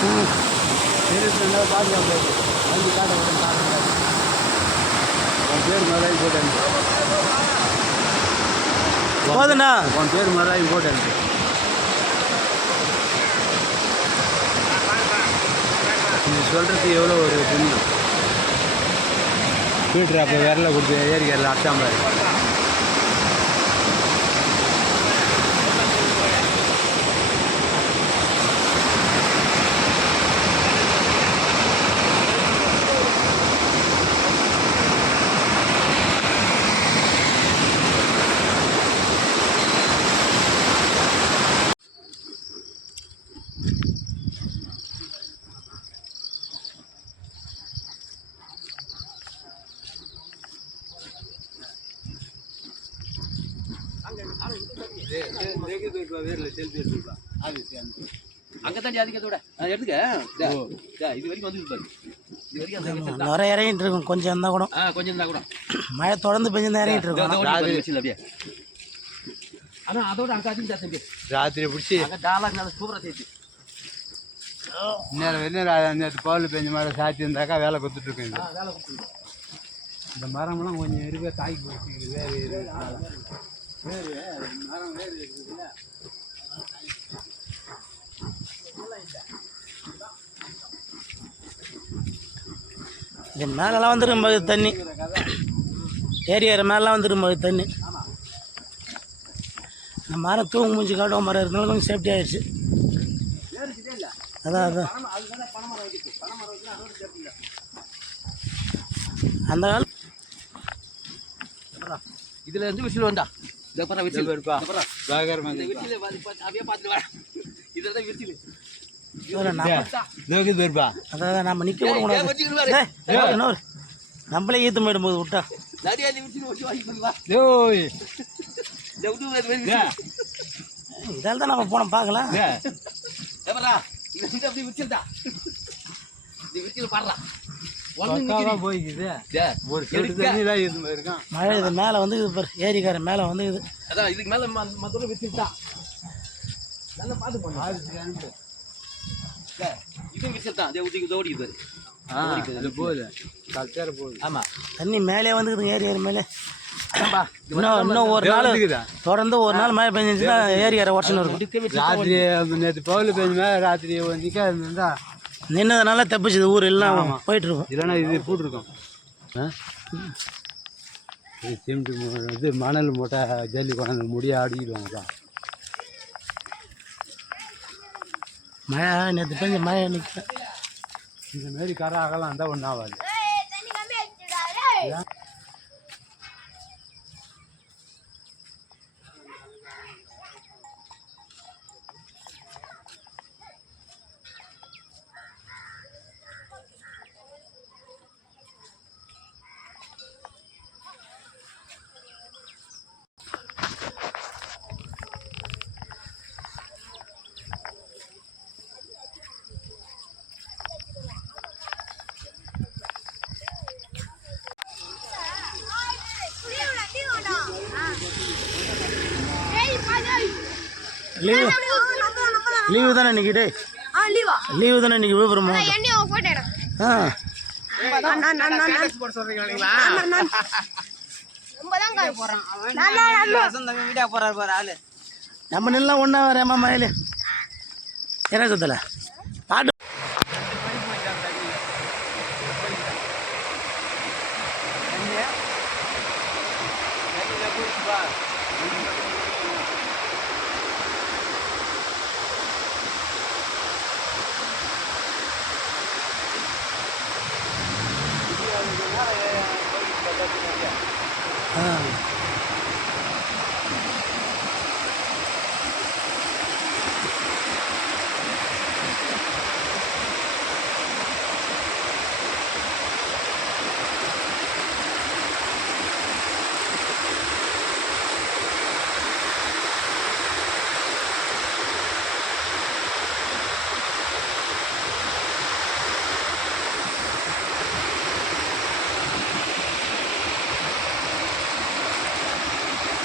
தெரிவிச்சு பாதுகாப்பு வந்து காட்ட உன் பேர் மறாய் போட்டேன் போதுண்ணா. உன் பேர் மறாய் போட்டேன். நீ சொல்கிறது எவ்வளோ ஒரு புண்ணியம். பீட்ரு அப்போ விரல கொடுத்து ஏரிக்கையில் அட்டாமல் நிறைய இறங்கிட்டு இருக்கும். கொஞ்சம் இருந்தால் கூட மழை தொடர்ந்து பெஞ்சு இறங்கிட்டு இருக்கும். ராத்திரி பிடிச்சி நேற்று பவுல் பெஞ்ச மாதிரி சாத்தி இருந்தாக்கா வேலை கொடுத்துட்டு இருக்கேன். இந்த மரம்லாம் கொஞ்சம் இருக்க தாய்க்கு வச்சுக்குது. வேறு மரம் வேறு இருக்குதுல்ல. இது மேலெல்லாம் வந்துடும் தண்ணி. ஏரியார் மேலாம் வந்துடும் தண்ணி. இந்த மரம் தூங்கு மூஞ்சி காட்டுவோம் மரம் இருந்தாலும் கொஞ்சம் சேஃப்டி ஆகிடுச்சு. அதான் அந்த காலம் இதுல இருந்து விசில் வந்தா அதான் நம்ம நிற்க கூட கூடாது. நம்மளே ஈத்து போயிடும் போது விட்டா இதால் தான் நம்ம போனோம் பார்க்கலாம். மழை இது மேலே வந்து இது ஏரிக்கார மேலே வந்து இது இதுக்கு மேல வித்துட்டா நல்லா பார்த்து பண்ணு. இது வித்துட்டான் ஓடிக்குது. ஆமா தண்ணி மேலே வந்துக்குது. ஏரியார் மேலே இன்னும் ஒரு நாள் தொடர்ந்து ஒரு நாள் மழை பெஞ்சிச்சுன்னா ஏரியாரை உடச்சுன்னு இருக்கும். ராத்திரி நேற்று பவுல் பெஞ்ச மேலே ராத்திரி நிற்காதுந்தா நின்னதுனால தப்பிச்சுது. ஊர் எல்லாம் போயிட்டு இருக்கும். இல்லைன்னா இது போட்டிருக்கோம். சிமெண்ட் இது மணல் மூட்டை ஜல்லி கொண்டாந்து முடிய ஆடிக்கிடுவாங்க. மழை நேற்று பெஞ்ச மழை நிற்க இந்த மாரி கரை ஆகலாம் இருந்தால் ஒன்றும் ஆகாது. லீவு தானே இன்னைக்கு? டே லீவு தானே இன்னைக்கு விழுப்புரம்? நம்ம நில்லாம் ஒன்றா வரேம்மா மயில என்ன சுத்தல பாட்டு